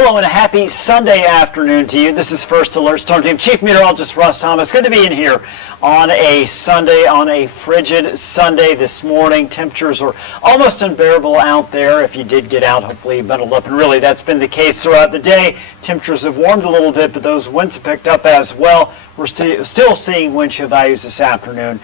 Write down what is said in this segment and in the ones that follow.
Hello and a happy Sunday afternoon to you. This is First Alert Storm Team Chief Meteorologist Russ Thomas. Good to be in here on a Sunday, on a frigid Sunday this morning. Temperatures are almost unbearable out there. If you did get out, hopefully you bundled up, and really that's been the case throughout the day. Temperatures have warmed a little bit, but those winds have picked up as well. We're still seeing wind chill values this afternoon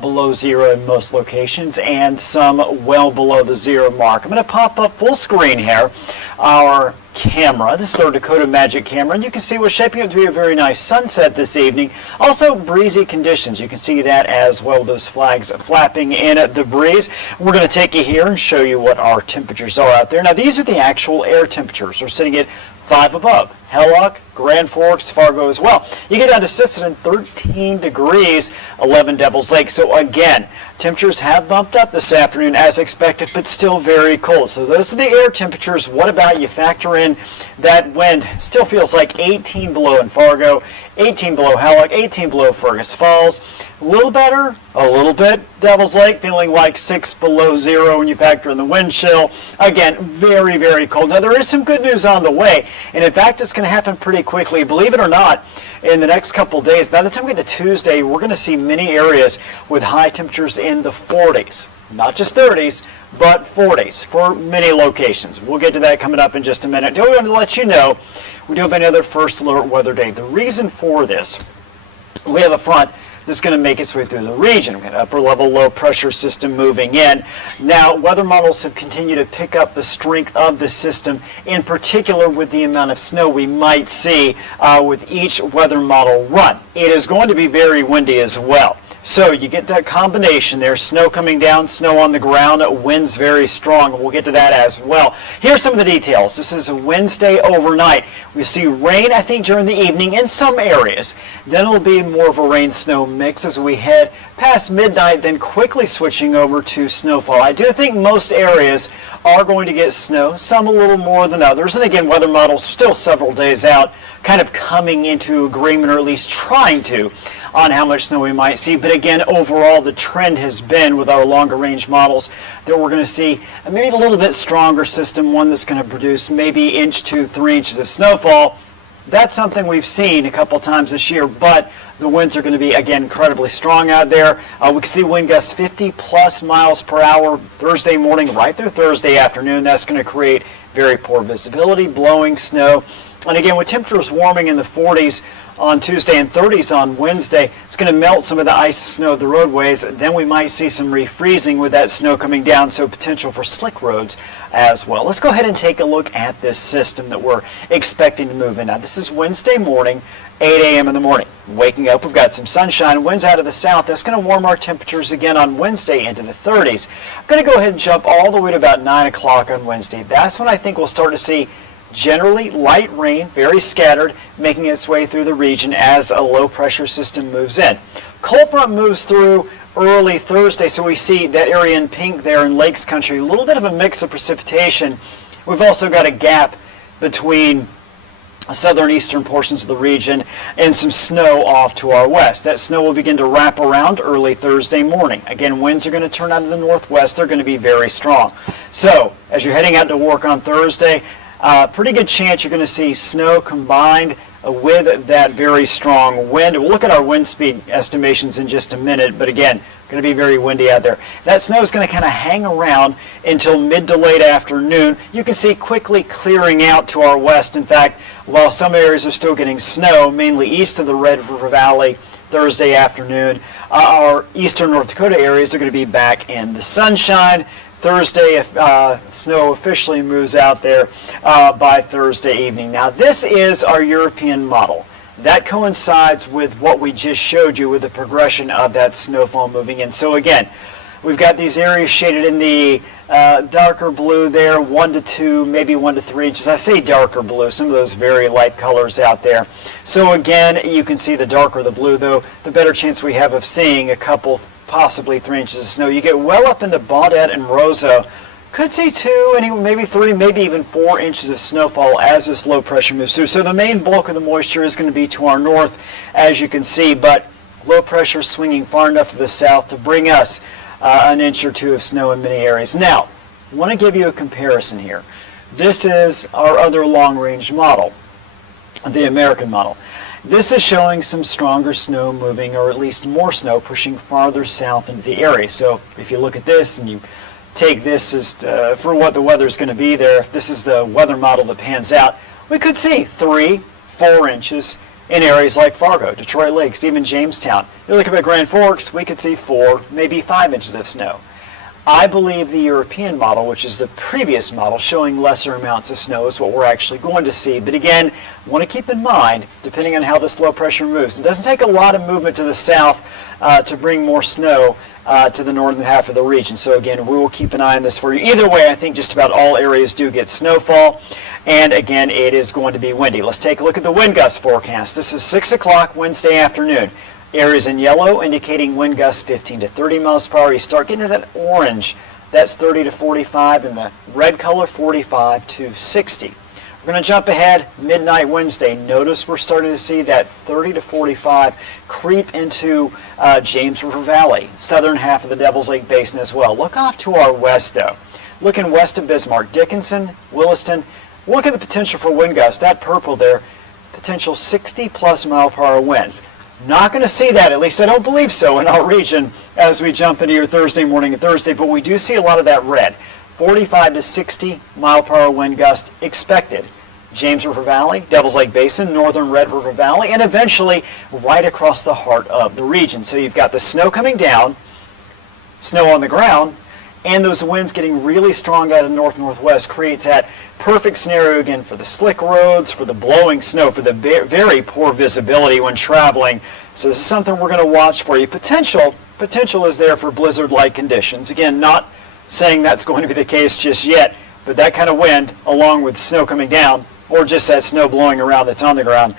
below zero in most locations and some well below the zero mark. I'm going to pop up full screen here our camera. This is our Dakota Magic camera, and you can see we're shaping up to be a very nice sunset this evening. Also breezy conditions. You can see that as well, those flags flapping in the breeze. We're going to take you here and show you what our temperatures are out there. Now these are the actual air temperatures. We're sitting at 5 above. Hellock, Grand Forks, Fargo as well. You get down to Sisseton, 13 degrees, 11 Devil's Lake. So again, temperatures have bumped up this afternoon as expected, but still very cold. So those are the air temperatures. What about you factor in that wind? Still feels like 18 below in Fargo, 18 below Hellock, 18 below Fergus Falls. A little better, a little bit. Devil's Lake feeling like 6 below zero when you factor in the wind chill. Again, very, very cold. Now there is some good news on the way, and in fact it's going to happen pretty quickly. Believe it or not, in the next couple days, by the time we get to Tuesday, we're going to see many areas with high temperatures in the 40s. Not just 30s, but 40s for many locations. We'll get to that coming up in just a minute. I want to let you know we do have another First Alert weather day. The reason for this, we have a front that's going to make its way through the region. We've got an upper level low pressure system moving in. Now, weather models have continued to pick up the strength of the system, in particular with the amount of snow we might see with each weather model run. It is going to be very windy as well. So you get that combination there, snow coming down, snow on the ground, winds very strong. We'll get to that as well. Here's some of the details. This is a Wednesday overnight. We see rain, I think, during the evening in some areas. Then it'll be more of a rain-snow mix as we head past midnight, then quickly switching over to snowfall. I do think most areas are going to get snow, some a little more than others. And again, weather models are still several days out, kind of coming into agreement, or at least trying to, on how much snow we might see. But again, overall, the trend has been with our longer range models that we're going to see maybe a little bit stronger system, one that's going to produce maybe inch to 3 inches of snowfall. That's something we've seen a couple times this year, but the winds are going to be, again, incredibly strong out there. We can see wind gusts 50 plus miles per hour Thursday morning right through Thursday afternoon. That's going to create very poor visibility, blowing snow. And again, with temperatures warming in the 40s on Tuesday and 30s on Wednesday, it's going to melt some of the ice and snow of the roadways. Then we might see some refreezing with that snow coming down, so potential for slick roads as well. Let's go ahead and take a look at this system that we're expecting to move in. Now, this is Wednesday morning, 8 a.m. in the morning. Waking up, we've got some sunshine, winds out of the south. That's going to warm our temperatures again on Wednesday into the 30s. I'm going to go ahead and jump all the way to about 9 o'clock on Wednesday. That's when I think we'll start to see generally light rain, very scattered, making its way through the region as a low pressure system moves in. Cold front moves through early Thursday, so we see that area in pink there in Lakes Country, a little bit of a mix of precipitation. We've also got a gap between southern eastern portions of the region and some snow off to our west. That snow will begin to wrap around early Thursday morning. Again, winds are going to turn out of the northwest. They're going to be very strong. So as you're heading out to work on Thursday, pretty good chance you're going to see snow combined with that very strong wind. We'll look at our wind speed estimations in just a minute, but again, going to be very windy out there. That snow is going to kind of hang around until mid to late afternoon. You can see quickly clearing out to our west. In fact, while some areas are still getting snow, mainly east of the Red River Valley, Thursday afternoon, our eastern North Dakota areas are going to be back in the sunshine. Thursday, snow officially moves out there by Thursday evening. Now, this is our European model. That coincides with what we just showed you with the progression of that snowfall moving in. So again, we've got these areas shaded in the darker blue there, 1 to 2, maybe 1 to 3 inches. I say darker blue, some of those very light colors out there. So again, you can see the darker the blue, though, the better chance we have of seeing a couple, possibly 3 inches of snow. You get well up into Baudette and Roseau, could see 2, maybe 3, maybe even 4 inches of snowfall as this low pressure moves through. So the main bulk of the moisture is going to be to our north, as you can see, but low pressure swinging far enough to the south to bring us an inch or two of snow in many areas. Now, I want to give you a comparison here. This is our other long-range model, the American model. This is showing some stronger snow moving, or at least more snow pushing farther south into the area. So if you look at this and you take this as for what the weather is going to be there, if this is the weather model that pans out, we could see 3-4 inches in areas like Fargo, Detroit Lakes, even Jamestown. You look up at Grand Forks, we could see 4, maybe 5 inches of snow. I believe the European model, which is the previous model, showing lesser amounts of snow, is what we're actually going to see. But again, I want to keep in mind, depending on how this low pressure moves, it doesn't take a lot of movement to the south to bring more snow to the northern half of the region. So again, we will keep an eye on this for you. Either way, I think just about all areas do get snowfall. And again, it is going to be windy. Let's take a look at the wind gust forecast. This is 6 o'clock Wednesday afternoon. Areas in yellow indicating wind gusts 15 to 30 miles per hour. You start getting to that orange, that's 30 to 45, and the red color 45 to 60. We're going to jump ahead midnight Wednesday. Notice we're starting to see that 30 to 45 creep into James River Valley, southern half of the Devil's Lake Basin as well. Look off to our west though. Looking west of Bismarck, Dickinson, Williston. Look at the potential for wind gusts. That purple there, potential 60 plus mile per hour winds. Not going to see that, at least I don't believe so, in our region as we jump into your Thursday morning and Thursday, but we do see a lot of that red. 45 to 60 mile per hour wind gust expected. James River Valley, Devil's Lake Basin, northern Red River Valley, and eventually right across the heart of the region. So you've got the snow coming down, snow on the ground, and those winds getting really strong out of north-northwest creates that perfect scenario again for the slick roads, for the blowing snow, for the very poor visibility when traveling. So this is something we're going to watch for you. Potential is there for blizzard-like conditions. Again, not saying that's going to be the case just yet, but that kind of wind along with snow coming down or just that snow blowing around that's on the ground,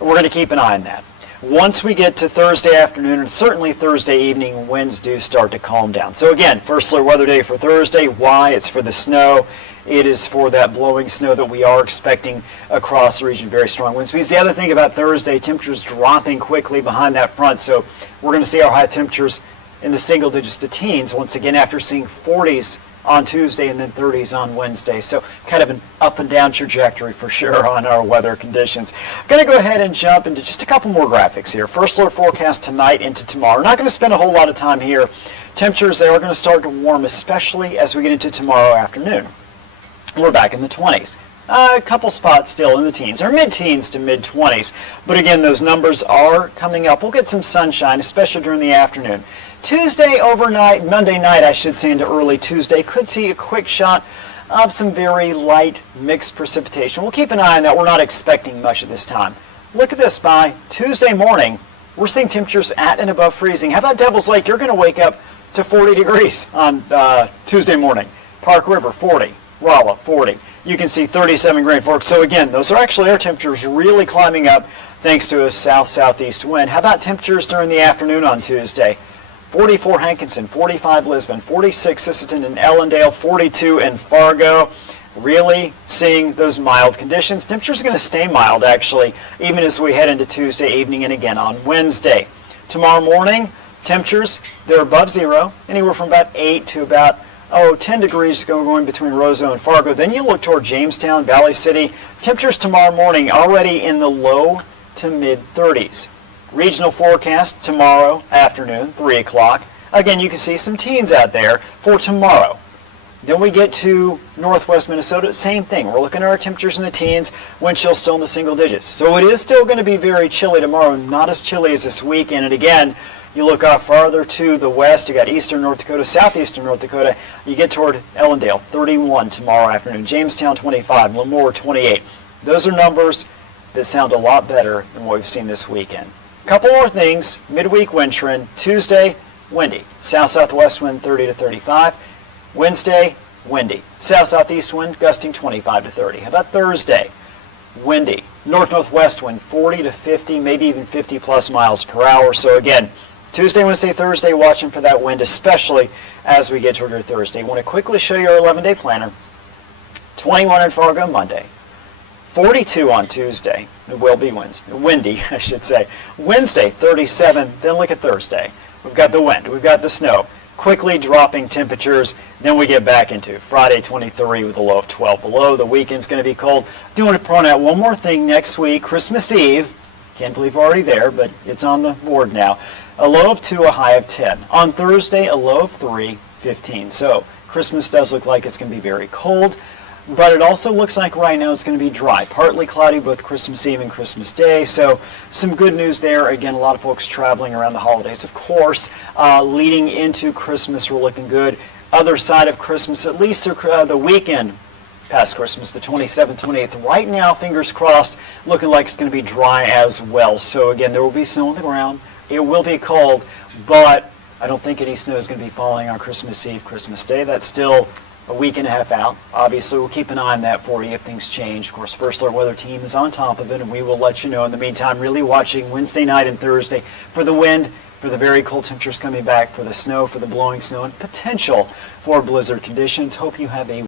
we're going to keep an eye on that. Once we get to Thursday afternoon and certainly Thursday evening, winds do start to calm down. So again, first alert weather day for Thursday. Why? It's for the snow. It is for that blowing snow that we are expecting across the region. Very strong wind speeds. The other thing about Thursday, temperatures dropping quickly behind that front. So we're going to see our high temperatures in the single digits to teens once again after seeing 40s on Tuesday and then 30s on Wednesday. So kind of an up and down trajectory for sure on our weather conditions. I'm going to go ahead and jump into just a couple more graphics here. First alert forecast tonight into tomorrow. Not going to spend a whole lot of time here. Temperatures there are going to start to warm, especially as we get into tomorrow afternoon. We're back in the 20s. A couple spots still in the teens, or mid-teens to mid-20s. But again, those numbers are coming up. We'll get some sunshine, especially during the afternoon. Tuesday overnight, Monday night I should say, into early Tuesday, could see a quick shot of some very light mixed precipitation. We'll keep an eye on that. We're not expecting much at this time. Look at this, by Tuesday morning, we're seeing temperatures at and above freezing. How about Devil's Lake? You're going to wake up to 40 degrees on Tuesday morning. Park River, 40. Rolla, 40. You can see 37 Grand Forks. So again, those are actually air temperatures really climbing up thanks to a south-southeast wind. How about temperatures during the afternoon on Tuesday? 44 Hankinson, 45 Lisbon, 46 Sisseton and Ellendale, 42 in Fargo. Really seeing those mild conditions. Temperatures are going to stay mild actually, even as we head into Tuesday evening and again on Wednesday. Tomorrow morning, temperatures, they're above zero, anywhere from about 8 to about 10 degrees going between Roseau and Fargo. Then you look toward Jamestown, Valley City. Temperatures tomorrow morning already in the low to mid 30s. Regional forecast tomorrow afternoon, 3 o'clock. Again, you can see some teens out there for tomorrow. Then we get to northwest Minnesota, same thing. We're looking at our temperatures in the teens, wind chill still in the single digits. So it is still going to be very chilly tomorrow, not as chilly as this weekend. And again, you look out farther to the west, you got eastern North Dakota, southeastern North Dakota. You get toward Ellendale, 31 tomorrow afternoon. Jamestown, 25. Lemoore, 28. Those are numbers that sound a lot better than what we've seen this weekend. Couple more things. Midweek wind trend. Tuesday, windy. South-southwest wind, 30 to 35. Wednesday, windy. South-southeast wind, gusting 25 to 30. How about Thursday? Windy. North-northwest wind, 40 to 50, maybe even 50 plus miles per hour. So again, Tuesday, Wednesday, Thursday, watching for that wind, especially as we get toward your Thursday. I want to quickly show you our 11-day planner. 21 in Fargo Monday. 42 on Tuesday. It will be windy, I should say. Wednesday, 37. Then look at Thursday. We've got the wind. We've got the snow. quickly dropping temperatures. Then we get back into Friday 23 with a low of 12 below. The weekend's going to be cold. Do want to point out one more thing next week, Christmas Eve. Can't believe we're already there, but it's on the board now. A low of 2, a high of 10. On Thursday, a low of 3, 15. So Christmas does look like it's going to be very cold, but it also looks like right now it's going to be dry. Partly cloudy both Christmas Eve and Christmas Day, so some good news there. Again, a lot of folks traveling around the holidays, of course. Leading into Christmas, we're looking good. Other side of Christmas, at least the weekend past Christmas, the 27th, 28th. Right now, fingers crossed, looking like it's going to be dry as well. So again, there will be snow on the ground. It will be cold, but I don't think any snow is going to be falling on Christmas Eve, Christmas Day. That's still a week and a half out. Obviously, we'll keep an eye on that for you if things change. Of course, First Alert Weather Team is on top of it, and we will let you know. In the meantime, really watching Wednesday night and Thursday for the wind, for the very cold temperatures coming back, for the snow, for the blowing snow, and potential for blizzard conditions. Hope you have a